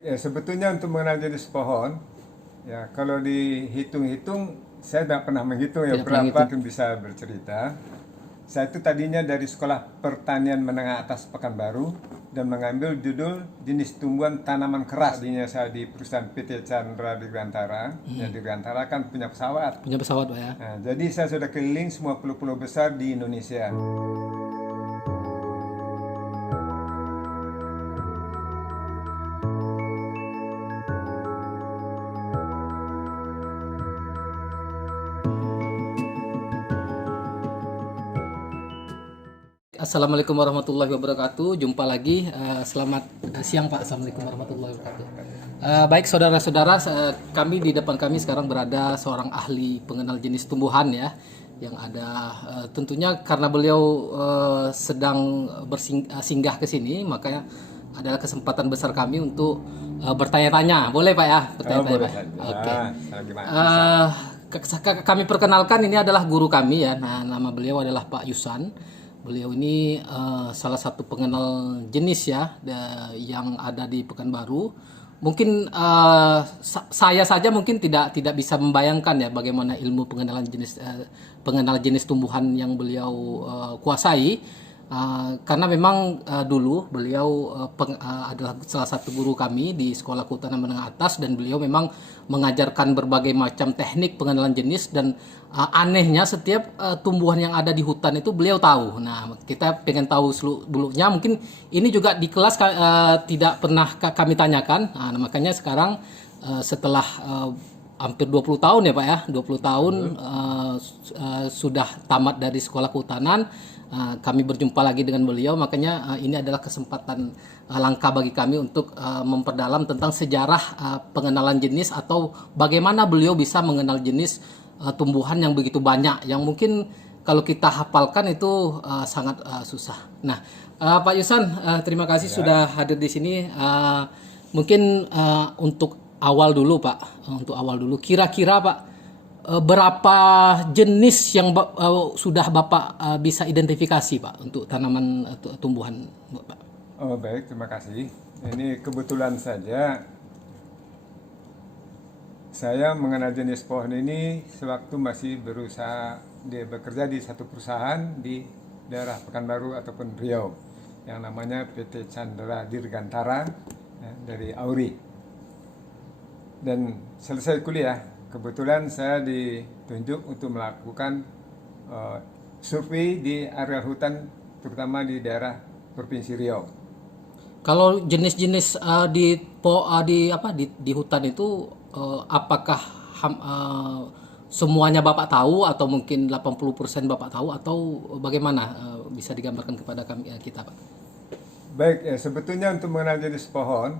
Ya, sebetulnya untuk mengenal jenis pohon, ya kalau dihitung-hitung, saya tidak pernah menghitung ya Tidak pernah berapa, ngitung. mungkin bisa bercerita. Saya itu tadinya dari Sekolah Pertanian Menengah Atas Pekanbaru dan mengambil judul jenis tumbuhan tanaman keras. Tadinya saya di perusahaan PT Chandra Dirgantara, ya Dirgantara kan punya pesawat. Punya pesawat, Pak ya. Nah, jadi saya sudah keliling semua pulau-pulau besar di Indonesia. Assalamualaikum warahmatullahi wabarakatuh. Jumpa lagi. Selamat siang Pak. Assalamualaikum warahmatullahi wabarakatuh. Baik saudara-saudara, kami di depan kami sekarang berada seorang ahli pengenal jenis tumbuhan ya, yang ada tentunya karena beliau sedang singgah ke sini, makanya adalah kesempatan besar kami untuk bertanya-tanya. Boleh Pak ya? Bertanya-tanya Boleh Pak. saja. Oke. Nah, gimana? Kami perkenalkan, ini adalah guru kami ya. Nah, nama beliau adalah Pak Yusan. Beliau ini salah satu pengenal jenis ya yang ada di Pekanbaru. Mungkin saya saja mungkin tidak bisa membayangkan ya bagaimana ilmu pengenal jenis tumbuhan yang beliau kuasai. Karena memang dulu beliau adalah salah satu guru kami di Sekolah Kehutanan Menengah Atas, dan beliau memang mengajarkan berbagai macam teknik pengenalan jenis, dan anehnya setiap tumbuhan yang ada di hutan itu beliau tahu. Nah, kita pengen tahu seluruhnya. Mungkin ini juga di kelas tidak pernah kami tanyakan. Nah, makanya sekarang setelah hampir 20 tahun ya Pak ya, 20 tahun sudah tamat dari Sekolah Kehutanan. Kami berjumpa lagi dengan beliau, makanya ini adalah kesempatan langka bagi kami untuk memperdalam tentang sejarah pengenalan jenis, atau bagaimana beliau bisa mengenal jenis tumbuhan yang begitu banyak, yang mungkin kalau kita hafalkan itu sangat susah. Nah, Pak Yusan, terima kasih sudah hadir di sini. Mungkin untuk awal dulu Pak, kira-kira Pak, berapa jenis yang sudah Bapak bisa identifikasi Pak untuk tanaman tumbuhan Pak? Oh baik, terima kasih. Ini kebetulan saja saya mengenal jenis pohon ini sewaktu masih bekerja di satu perusahaan di daerah Pekanbaru ataupun Riau yang namanya PT Chandra Dirgantara, ya, dari Auri. Dan selesai kuliah, kebetulan saya ditunjuk untuk melakukan survei di area hutan, terutama di daerah Provinsi Riau. Kalau jenis-jenis di hutan itu apakah semuanya Bapak tahu, atau mungkin 80% Bapak tahu, atau bagaimana, bisa digambarkan kepada kita Pak? Baik, ya, sebetulnya untuk mengenal jenis pohon,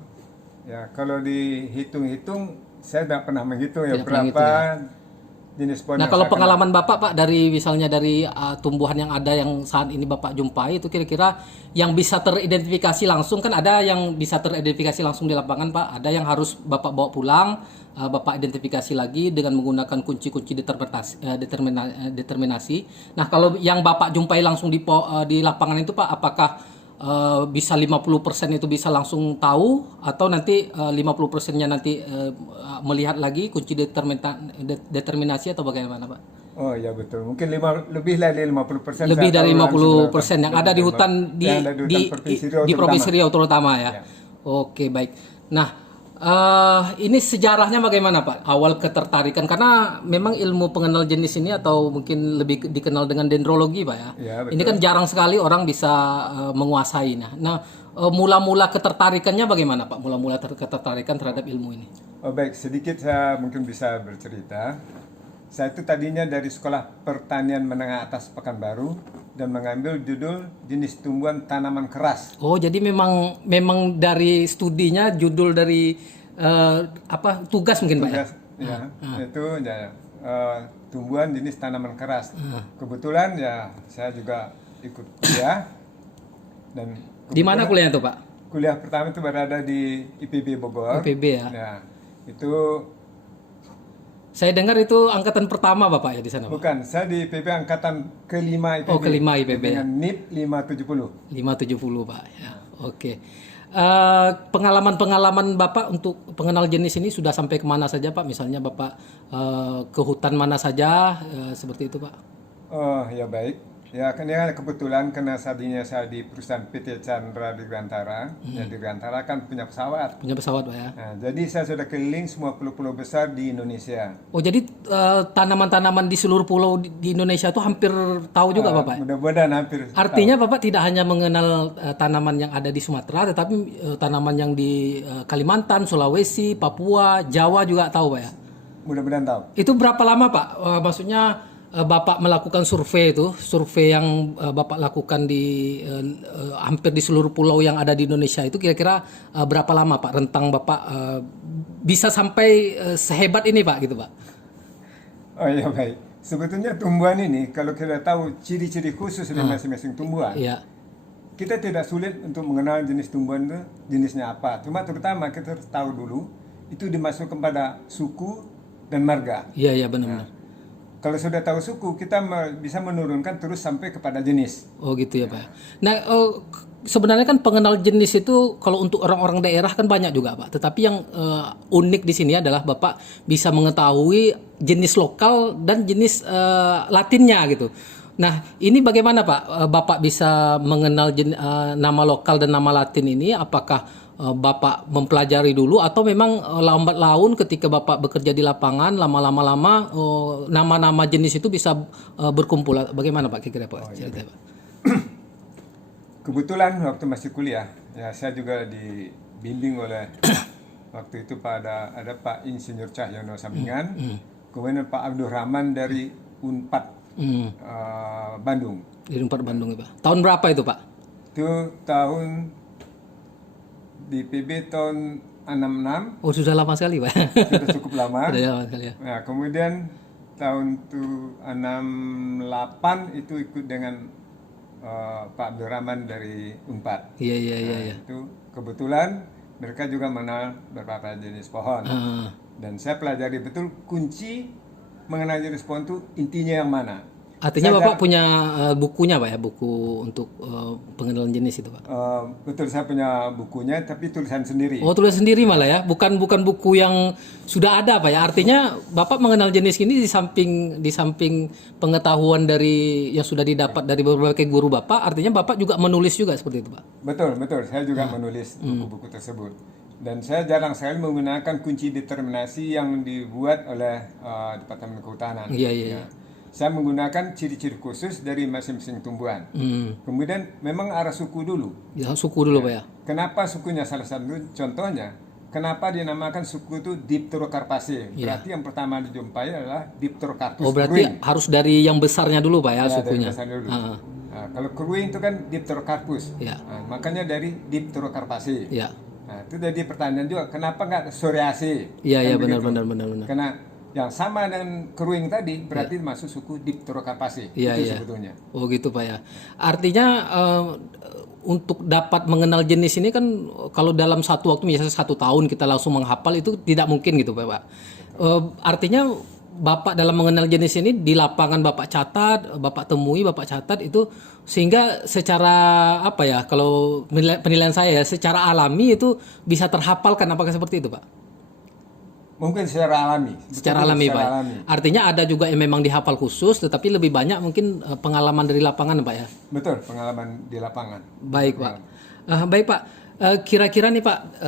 ya kalau dihitung-hitung, saya tidak pernah menghitung ya Tidak pernah berapa ngitung, ya. jenis pohon Nah, yang kalau saya kenal. pengalaman Bapak Pak, dari misalnya dari tumbuhan yang ada yang saat ini Bapak jumpai, itu kira-kira yang bisa teridentifikasi langsung, kan ada yang bisa teridentifikasi langsung di lapangan Pak, ada yang harus Bapak bawa pulang, Bapak identifikasi lagi dengan menggunakan kunci-kunci determinasi. Nah, kalau yang Bapak jumpai langsung di lapangan itu Pak, apakah bisa 50% itu bisa langsung tahu, atau nanti 50%-nya nanti melihat lagi kunci determinasi, atau bagaimana Pak? Oh ya betul, mungkin lebih dari 50%. Lebih saya dari tahu langsung 50% yang ada di hutan yang ada di hutan Provinsi Riau di Provinsi terutama. Riau terutama ya. Ya. Oke, baik. Nah, ini sejarahnya bagaimana Pak? Awal ketertarikan, karena memang ilmu pengenal jenis ini, atau mungkin lebih dikenal dengan dendrologi Pak ya. Ya, betul. Ini kan jarang sekali orang bisa menguasai. Nah, mula-mula ketertarikannya bagaimana Pak? Mula-mula ketertarikan terhadap ilmu ini. Oh baik, sedikit saya mungkin bisa bercerita. Saya itu tadinya dari Sekolah Pertanian Menengah Atas Pekanbaru dan mengambil judul jenis tumbuhan tanaman keras. Oh, jadi memang dari studinya judul dari tugas mungkin Pak ya? Tugas, ya, itu ya, tumbuhan jenis tanaman keras. Kebetulan ya saya juga ikut kuliah, dan Di mana kuliahnya tuh Pak? kuliah pertama itu berada di IPB Bogor. IPB ya. Ya, itu Saya dengar itu angkatan pertama Bapak ya di sana Pak? bukan, saya di IPB angkatan kelima IPB. Oh, kelima IPB ya. Dengan NIP 570. 570 Pak ya. Oke. Pengalaman-pengalaman Bapak untuk pengenal jenis ini sudah sampai kemana saja Pak? Misalnya Bapak ke hutan mana saja, seperti itu Pak? Oh ya baik. Ya kan ya kebetulan karena tadinya saya di perusahaan PT Chandra Dirgantara. Ya Dirgantara kan punya pesawat. Punya pesawat Pak ya? Nah, jadi saya sudah keliling semua pulau-pulau besar di Indonesia. Oh jadi tanaman-tanaman di seluruh pulau di Indonesia itu hampir tahu juga Bapak? Mudah-mudahan hampir. Artinya Bapak tidak hanya mengenal tanaman yang ada di Sumatera, tetapi tanaman yang di Kalimantan, Sulawesi, Papua, Jawa juga tahu Pak ya? Mudah-mudahan tahu. Itu berapa lama Pak? Maksudnya Bapak melakukan survei yang Bapak lakukan di hampir di seluruh pulau yang ada di Indonesia itu kira-kira berapa lama Pak rentang Bapak bisa sampai sehebat ini Pak gitu Pak? Oh ya baik. Sebetulnya tumbuhan ini kalau kita tahu ciri-ciri khusus dari masing-masing tumbuhan, Iya. kita tidak sulit untuk mengenal jenis tumbuhan itu jenisnya apa. Cuma terutama kita harus tahu dulu itu dimasukkan pada suku dan marga. Iya benar-benar. Kalau sudah tahu suku, kita bisa menurunkan terus sampai kepada jenis. Oh gitu ya Pak. Nah sebenarnya kan pengenal jenis itu kalau untuk orang-orang daerah kan banyak juga Pak. Tetapi yang unik di sini adalah Bapak bisa mengetahui jenis lokal dan jenis latinnya gitu. Nah ini bagaimana Pak? Bapak bisa mengenal nama lokal dan nama latin ini? Apakah Bapak mempelajari dulu atau memang lambat laun ketika Bapak bekerja di lapangan lama-lama nama-nama jenis itu bisa berkumpul? Bagaimana Pak kira-kira Pak? Cerita, Pak? Kebetulan waktu masih kuliah, ya saya juga dibimbing oleh waktu itu ada Pak Insinyur Cahyono Sampingan, kemudian Pak Abdul Rahman dari Unpad Bandung. Di Unpad Bandung ya Pak. Tahun berapa itu Pak? Itu tahun di PB tahun 66. Oh sudah lama sekali Pak. Sudah cukup lama. Sudah lama sekali ya. Nah, kemudian tahun 68 itu ikut dengan Pak Abdurrahman dari Unpad. Iya. Itu kebetulan mereka juga mengenal beberapa jenis pohon. Dan saya pelajari betul kunci mengenal jenis pohon itu intinya yang mana. Artinya Bapak punya bukunya Pak ya, buku untuk pengenalan jenis itu Pak? Betul, saya punya bukunya tapi tulisan sendiri. Oh tulis sendiri malah ya, bukan buku yang sudah ada Pak ya. Artinya Bapak mengenal jenis ini di samping pengetahuan dari yang sudah didapat dari berbagai guru Bapak, artinya Bapak juga menulis juga seperti itu Pak? Betul, saya juga menulis buku-buku tersebut. Dan saya jarang sekali menggunakan kunci determinasi yang dibuat oleh Departemen Kehutanan. Iya. Saya menggunakan ciri-ciri khusus dari masing-masing tumbuhan. Kemudian memang arah suku dulu. Ya, suku dulu Pak ya. Kenapa sukunya salah satu contohnya? Kenapa dinamakan suku itu Dipterocarpaceae? Berarti yang pertama dijumpai adalah Dipterocarpus. Oh berarti harus dari yang besarnya dulu Pak ya, sukunya. Dari dulu. Nah, kalau kruing itu kan Dipterocarpus. Nah, makanya dari Dipterocarpaceae. Nah, itu jadi pertanyaan juga, kenapa nggak Psoriaceae? Iya benar. Karena yang sama dengan kruing tadi berarti masuk suku Dipterocarpaceae. Itu sebetulnya. Oh gitu Pak ya. Artinya untuk dapat mengenal jenis ini kan kalau dalam satu waktu misalnya 1 tahun kita langsung menghafal itu tidak mungkin gitu Pak. Artinya Bapak dalam mengenal jenis ini di lapangan Bapak catat, Bapak temui, Bapak catat itu sehingga secara apa ya kalau penilaian saya ya secara alami itu bisa terhafalkan, apakah seperti itu Pak? Mungkin secara alami. Secara alami, Pak. Artinya ada juga yang memang dihafal khusus, tetapi lebih banyak mungkin pengalaman dari lapangan, Pak ya. Betul, pengalaman di lapangan. Baik, Pak. Baik, Pak. Kira-kira nih Pak,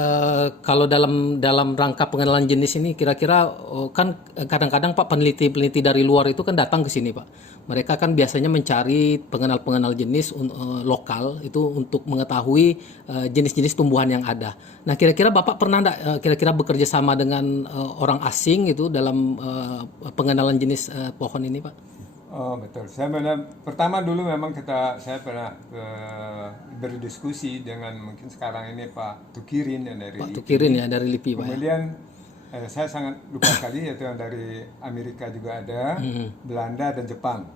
kalau dalam rangka pengenalan jenis ini, kira-kira kan kadang-kadang Pak peneliti-peneliti dari luar itu kan datang ke sini, Pak. Mereka kan biasanya mencari pengenal-pengenal jenis lokal itu untuk mengetahui jenis-jenis tumbuhan yang ada. Nah, kira-kira Bapak pernah enggak kira-kira bekerja sama dengan orang asing itu dalam pengenalan jenis pohon ini, Pak? Oh betul. Pertama dulu memang saya pernah berdiskusi dengan mungkin sekarang ini Pak Tukirin yang dari Pak Tukirin ya dari LIPI, Pak. Kemudian saya sangat lupa sekali yaitu yang dari Amerika juga ada, Belanda dan Jepang.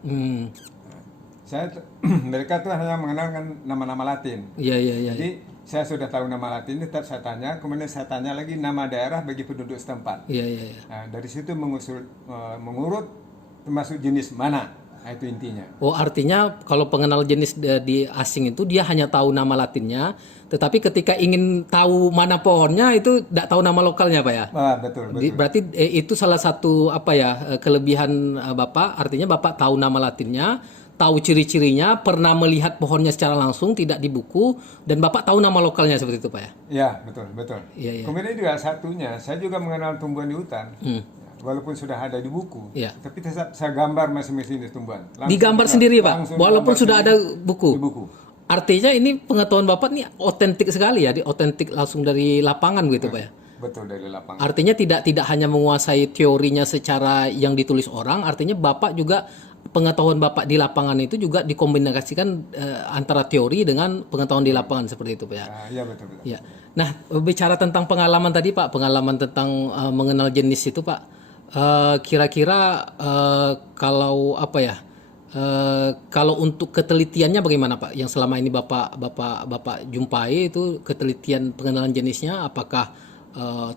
Mereka tuh hanya mengenalkan nama-nama Latin. Iya. Jadi saya sudah tahu nama Latin, tetap saya tanya, kemudian saya tanya lagi nama daerah bagi penduduk setempat. Iya. Nah, dari situ mengurut termasuk jenis mana. Nah, itu intinya. Oh, artinya kalau pengenal jenis di asing itu dia hanya tahu nama latinnya, tetapi ketika ingin tahu mana pohonnya itu tidak tahu nama lokalnya, Pak ya? Betul, betul. Berarti itu salah satu apa ya kelebihan Bapak. Artinya Bapak tahu nama latinnya, tahu ciri-cirinya, pernah melihat pohonnya secara langsung, tidak di buku, dan Bapak tahu nama lokalnya seperti itu, Pak ya? Ya, betul, betul. Iya, iya. Kemudian juga satunya, saya juga mengenal tumbuhan di hutan. Walaupun sudah ada di buku, Iya. tapi tetap saya gambar masing-masing jenis tumbuhan. Digambar sendiri, Pak, walaupun sudah ada buku. Di buku. Artinya ini pengetahuan Bapak nih otentik sekali ya, otentik langsung dari lapangan gitu, Pak ya? Betul, dari lapangan. Artinya tidak hanya menguasai teorinya secara yang ditulis orang, artinya Bapak juga pengetahuan Bapak di lapangan itu juga dikombinasikan antara teori dengan pengetahuan di lapangan seperti itu, Pak ya. Iya, betul, betul. Ya. Nah, bicara tentang pengalaman tadi, Pak, pengalaman tentang mengenal jenis itu, Pak. Kira-kira kalau apa ya? Kalau untuk ketelitiannya bagaimana, Pak? Yang selama ini Bapak jumpai itu ketelitian pengenalan jenisnya apakah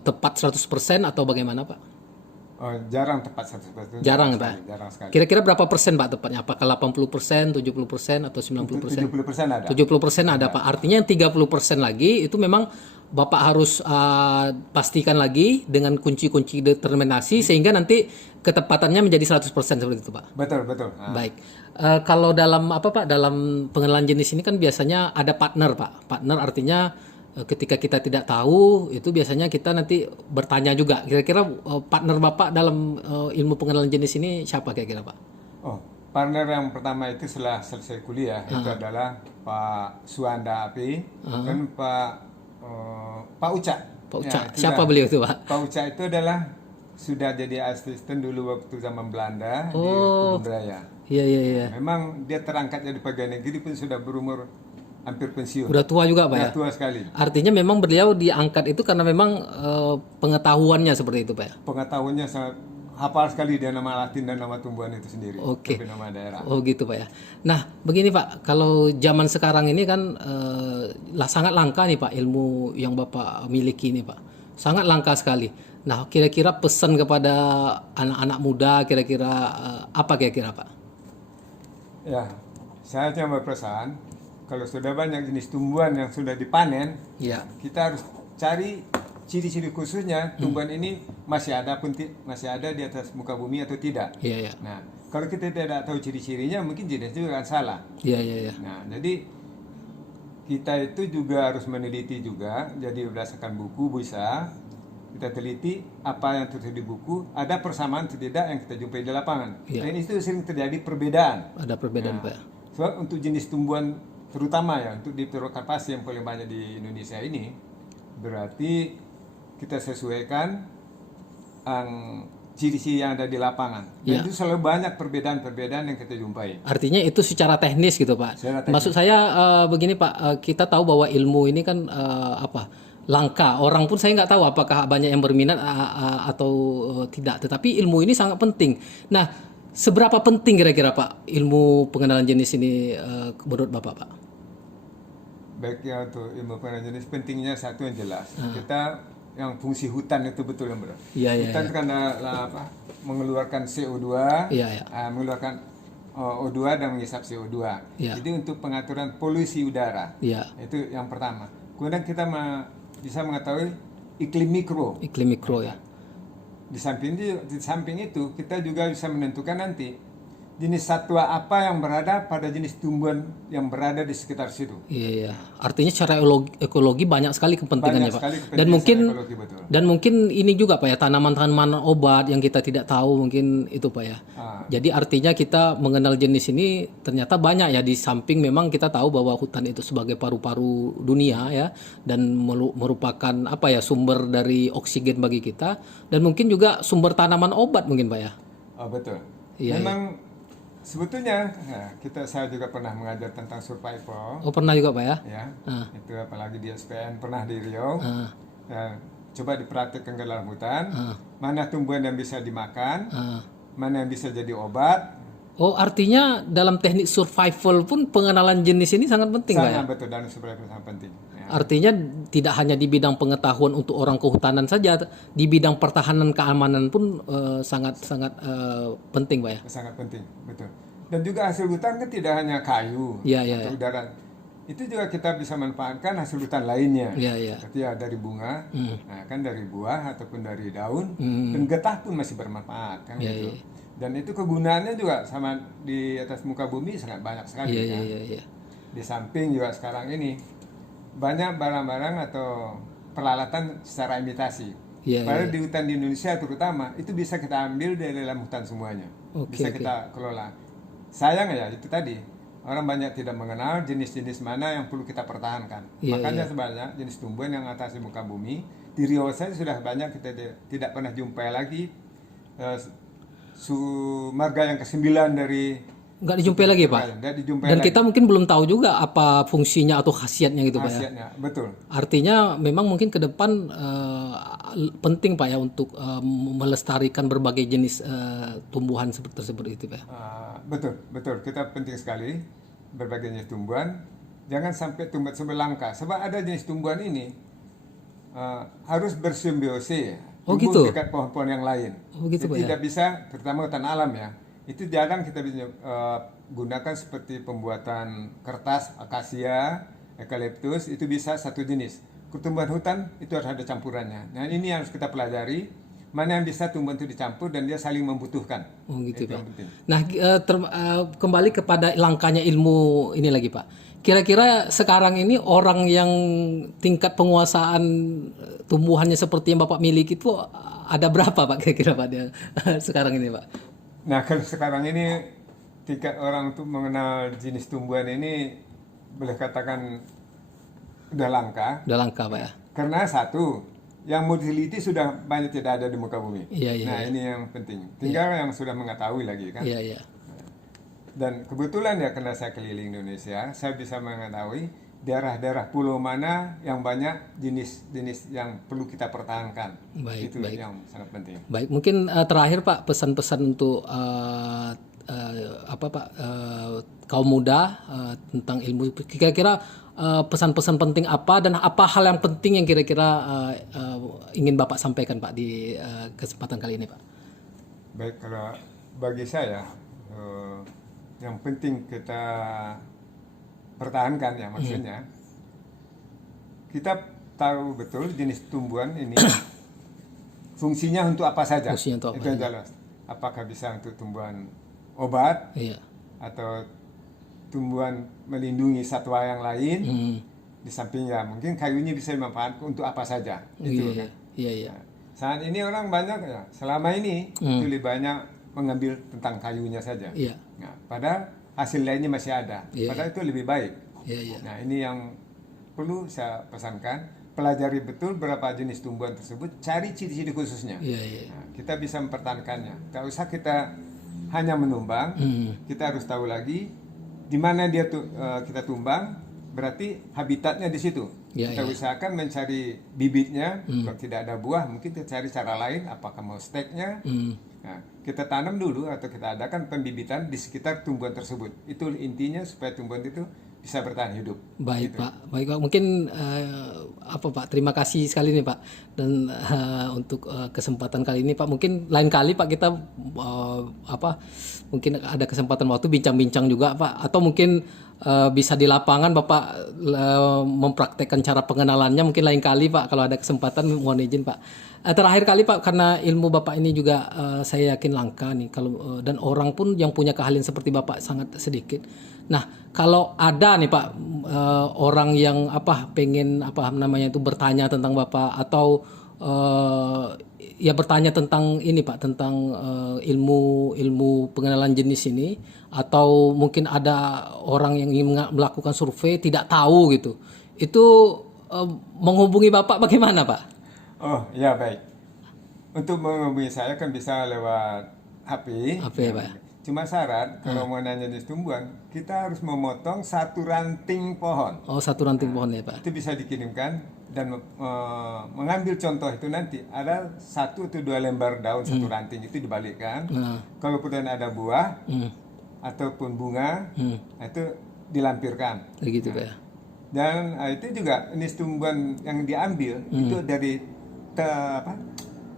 tepat 100% atau bagaimana, Pak? Oh, jarang tepat 100%. Jarang, sekali, Pak. jarang sekali. Kira-kira berapa persen, Pak, tepatnya? Apakah 80%, 70% atau 90%? 70% ada. 70% ada, Pak. Artinya yang 30% lagi itu memang Bapak harus pastikan lagi dengan kunci-kunci determinasi sehingga nanti ketepatannya menjadi 100% seperti itu, Pak. Betul, betul. Nah, Baik. Kalau dalam apa, Pak? Dalam pengenalan jenis ini kan biasanya ada partner, Pak. Partner artinya ketika kita tidak tahu itu biasanya kita nanti bertanya juga. Kira-kira partner Bapak dalam ilmu pengenalan jenis ini siapa kira-kira, Pak? Oh, partner yang pertama itu setelah selesai kuliah itu adalah Pak Suanda Api dan Pak Uca. Pak Uca. Ya, itu Siapa dah. beliau itu, Pak? Pak Uca itu adalah sudah jadi asisten dulu waktu zaman Belanda di Kebun Raya. Iya, iya, iya. Memang dia terangkat jadi pegawai negeri pun sudah berumur hampir pensiun. Udah tua juga, Pak ya? Sudah tua sekali. Artinya memang beliau diangkat itu karena memang pengetahuannya seperti itu, Pak ya? Pengetahuannya sangat hafal sekali dia nama Latin dan nama tumbuhan itu sendiri. Oke. Tapi nama daerah. Oh gitu, Pak ya. Nah begini, Pak, kalau zaman sekarang ini kan sangat langka nih, Pak, ilmu yang Bapak miliki ini, Pak. Sangat langka sekali. Nah kira-kira pesan kepada anak-anak muda kira-kira apa kira-kira, Pak? Ya, saya cuma berpesan kalau sudah banyak jenis tumbuhan yang sudah dipanen, Ya. kita harus cari ciri-ciri khususnya tumbuhan ini masih ada di atas muka bumi atau tidak. Iya, iya. Nah, kalau kita tidak tahu ciri-cirinya mungkin jenis juga akan salah. Iya, iya, iya. Nah, jadi kita itu juga harus meneliti juga. Jadi berdasarkan buku bisa kita teliti apa yang tertulis di buku, ada persamaan atau tidak yang kita jumpai di lapangan. Iya. Dan itu sering terjadi perbedaan. Ada perbedaan, Nah, Pak ya? sebab untuk jenis tumbuhan terutama ya untuk di Pterocarpaceae yang paling banyak di Indonesia ini, berarti kita sesuaikan ciri-ciri yang ada di lapangan. Dan Ya. itu selalu banyak perbedaan-perbedaan yang kita jumpai. Artinya itu secara teknis gitu, Pak. Secara teknis. Maksud saya begini, Pak, kita tahu bahwa ilmu ini kan langka. Orang pun saya nggak tahu apakah banyak yang berminat atau tidak. Tetapi ilmu ini sangat penting. Nah, seberapa penting kira-kira, Pak, ilmu pengenalan jenis ini menurut Bapak, Pak? Baik ya, untuk ilmu pengenalan jenis pentingnya satu yang jelas. Kita yang fungsi hutan itu betul yang benar. Iya, iya, Hutan itu kan mengeluarkan CO2, Iya, iya. mengeluarkan O2 dan mengisap CO2. Iya. Jadi untuk pengaturan polusi udara. Iya. Itu yang pertama. Kemudian kita bisa mengetahui iklim mikro. Iklim mikro ya. Di samping itu kita juga bisa menentukan nanti jenis satwa apa yang berada pada jenis tumbuhan yang berada di sekitar situ. Iya, iya. Artinya secara ekologi banyak sekali kepentingannya, Banyak Pak. sekali Dan mungkin ekologi, betul. dan mungkin ini juga, Pak ya, tanaman-tanaman obat yang kita tidak tahu mungkin itu, Pak ya. Jadi artinya kita mengenal jenis ini ternyata banyak ya, di samping memang kita tahu bahwa hutan itu sebagai paru-paru dunia ya, dan merupakan apa ya, sumber dari oksigen bagi kita, dan mungkin juga sumber tanaman obat mungkin, Pak ya. Oh, betul. Iya, Memang sebetulnya saya juga pernah mengajar tentang survival. Oh, pernah juga, Pak ya. Ya, itu apalagi di SPN pernah di Riau. Ya, coba dipraktikkan ke dalam hutan. Mana tumbuhan yang bisa dimakan, mana yang bisa jadi obat. Oh, artinya dalam teknik survival pun pengenalan jenis ini sangat penting, Pak ya? Sangat betul, dan survival sangat penting. Ya. Artinya tidak hanya di bidang pengetahuan untuk orang kehutanan saja, di bidang pertahanan keamanan pun sangat penting, Pak ya. Sangat penting, betul. Dan juga hasil hutan kan tidak hanya kayu Iya, iya. atau udara. Itu juga kita bisa manfaatkan hasil hutan lainnya. Iya, iya. Seperti ya dari bunga, nah kan dari buah ataupun dari daun, Hmm. dan getah pun masih bermanfaat kan Iya, gitu. iya. Dan itu kegunaannya juga sama di atas muka bumi sangat banyak sekali Iya, kan. iya, iya, iya. Di samping juga sekarang ini banyak barang-barang atau peralatan secara imitasi. Iya, Padahal iya. di hutan di Indonesia terutama itu bisa kita ambil dari dalam hutan semuanya, Oke, bisa oke. kita kelola. Sayang ya itu tadi orang banyak tidak mengenal jenis-jenis mana yang perlu kita pertahankan. Iya, Makanya iya. sebenarnya jenis tumbuhan yang atas di muka bumi di Riau saja sudah banyak kita tidak pernah jumpai lagi eh, marga yang ke-9 dari Nggak dijumpai lagi Pak. Nggak dijumpai Dan lagi kita mungkin belum tahu juga apa fungsinya atau khasiatnya gitu Pak ya. khasiatnya. Betul. Artinya memang mungkin ke depan penting Pak ya untuk melestarikan berbagai jenis tumbuhan seperti tersebut itu Pak. Betul, betul. Kita penting sekali berbagai jenis tumbuhan. Jangan sampai tumbuhan langka. Sebab ada jenis tumbuhan ini harus bersimbiosi, Oh, tumbuh gitu? dekat pohon-pohon yang lain. Oh, gitu, Pak, ya? Tidak bisa, terutama hutan alam ya. Itu jarang kita bisa gunakan seperti pembuatan kertas, akasia, eukaliptus, itu bisa satu jenis. Tumbuhan hutan itu harus ada campurannya. Nah ini yang harus kita pelajari. Mana yang bisa tumbuhan itu dicampur dan dia saling membutuhkan. Oh gitu Itu Pak. yang penting. Nah kembali kepada langkahnya ilmu ini lagi Pak. Kira-kira sekarang ini orang yang tingkat penguasaan tumbuhannya seperti yang Bapak miliki itu ada berapa Pak kira-kira Pak dia sekarang ini Pak? Nah kalau sekarang ini tingkat orang untuk mengenal jenis tumbuhan ini boleh katakan udah langka. Udah langka Pak ya? Karena satu, yang mau diteliti sudah banyak tidak ada di muka bumi. Iya, iya, Nah iya. ini yang penting. Tinggal yang sudah mengetahui lagi kan. Iya, iya. Dan kebetulan ya karena saya keliling Indonesia, saya bisa mengetahui daerah-daerah pulau mana yang banyak jenis-jenis yang perlu kita pertahankan. Baik, Itu baik. yang sangat penting. Baik, mungkin terakhir Pak pesan-pesan untuk kaum muda tentang ilmu. Kira-kira pesan-pesan penting apa dan apa hal yang penting yang kira-kira ingin Bapak sampaikan Pak di kesempatan kali ini Pak? Baik, kalau bagi saya yang penting kita pertahankan ya maksudnya kita tahu betul jenis tumbuhan ini fungsinya untuk apa saja. Fungsinya untuk apa Itu yang saja. jelas. Apakah bisa untuk tumbuhan obat Iya. atau tumbuhan melindungi satwa yang lain. Hmm. Di samping ya mungkin kayunya bisa dimanfaatkan untuk apa saja. Itu Iya, kan. iya, iya. Nah, saat ini orang banyak ya selama ini itu lebih banyak mengambil tentang kayunya saja. Iya. Nah, padahal hasil lainnya masih ada. Iya, Padahal itu lebih baik. Iya, iya. Nah, ini yang perlu saya pesankan. Pelajari betul berapa jenis tumbuhan tersebut. Cari ciri-ciri khususnya. Iya, iya. Nah, kita bisa mempertahankannya. Tak usah kita hanya menumbang. Kita harus tahu lagi di mana dia kita tumbang. Berarti habitatnya di situ. Iya, Kita iya. usahakan mencari bibitnya. Kalau tidak ada buah, mungkin kita cari cara lain. Apakah mau steknya? Nah, kita tanam dulu atau kita adakan pembibitan di sekitar tumbuhan tersebut. Itu intinya supaya tumbuhan itu bisa bertahan hidup. Baik Pak, baik Pak. Mungkin Pak, terima kasih sekali nih Pak dan untuk kesempatan kali ini Pak. Mungkin lain kali Pak kita mungkin ada kesempatan waktu bincang-bincang juga Pak. Atau mungkin bisa di lapangan Bapak mempraktekkan cara pengenalannya. Mungkin lain kali Pak kalau ada kesempatan mohon izin Pak. Terakhir kali Pak karena ilmu Bapak ini juga saya yakin langka nih kalau dan orang pun yang punya keahlian seperti Bapak sangat sedikit. Nah, kalau ada nih Pak orang yang pengen itu bertanya tentang Bapak atau ya bertanya tentang ini Pak tentang ilmu pengenalan jenis ini atau mungkin ada orang yang ingin melakukan survei tidak tahu gitu. Itu menghubungi Bapak bagaimana Pak? Oh, ya baik. Untuk menghubungi saya kan bisa lewat HP. HP, Pak. Cuma syarat kalau mau nanya jenis tumbuhan, kita harus memotong satu ranting pohon. Oh, satu ranting pohon ya Pak. Itu bisa dikirimkan dan mengambil contoh itu nanti ada 1 atau 2 lembar daun satu ranting itu dibalikkan. Kalau kemudian ada buah ataupun bunga, itu dilampirkan. Begitu Pak ya. Dan itu juga jenis tumbuhan yang diambil itu dari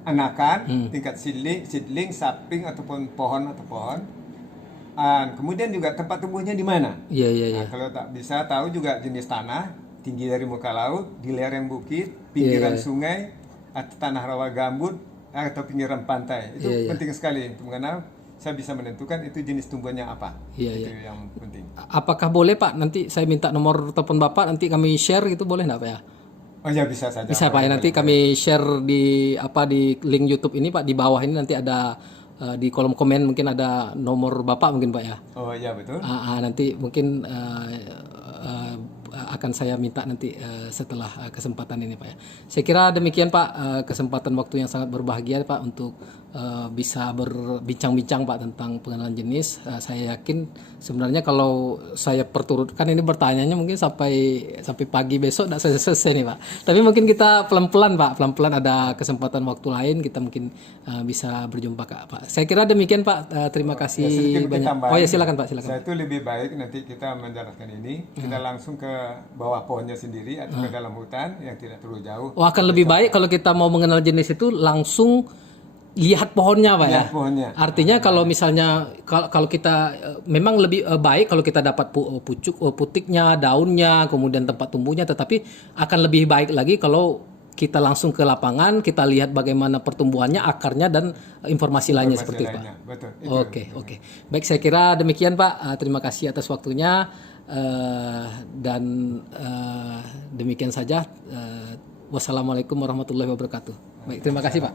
anakan tingkat seedling, sapling ataupun pohon Kemudian juga tempat tumbuhnya di mana. Iya, iya, iya. Nah, kalau tak bisa tahu juga jenis tanah, tinggi dari muka laut, di lereng bukit, pinggiran sungai, atau tanah rawa gambut, atau pinggiran pantai. Itu penting sekali untuk mengenal. Saya bisa menentukan itu jenis tumbuhannya apa. Iya, Itu yang penting. Apakah boleh Pak nanti saya minta nomor telepon Bapak nanti kami share gitu boleh nggak Pak ya? Oh ya, bisa saja. Bisa Pak ya, nanti kami share di di link YouTube ini Pak, di bawah ini nanti ada di kolom komen mungkin ada nomor Bapak mungkin Pak ya. Oh ya, betul. Nanti mungkin akan saya minta nanti setelah kesempatan ini Pak ya. Saya kira demikian Pak, kesempatan waktu yang sangat berbahagia Pak untuk bisa berbincang-bincang Pak tentang pengenalan jenis. Saya yakin sebenarnya kalau saya perturutkan ini bertanyanya mungkin sampai pagi besok tidak selesai nih Pak. Tapi mungkin kita pelan-pelan Pak, pelan-pelan ada kesempatan waktu lain kita mungkin bisa berjumpa Pak. Saya kira demikian Pak. Terima kasih Sedikit banyak. tambahan. Oh ya silakan Pak, silakan. Saya itu lebih baik nanti kita menjalankan ini, kita langsung ke bawah pohonnya sendiri atau ke dalam hutan yang tidak terlalu jauh. Oh, akan lebih baik kalau kita mau mengenal jenis itu langsung lihat pohonnya Pak ya. Lihat pohonnya. Artinya kalau misalnya kalau kita memang lebih baik kalau kita dapat putiknya, daunnya, kemudian tempat tumbuhnya, tetapi akan lebih baik lagi kalau kita langsung ke lapangan, kita lihat bagaimana pertumbuhannya, akarnya dan informasi lainnya seperti itu Pak. Betul. Oke. Baik, saya kira demikian Pak. Terima kasih atas waktunya dan demikian saja. Wassalamualaikum warahmatullahi wabarakatuh. Baik, terima kasih Pak.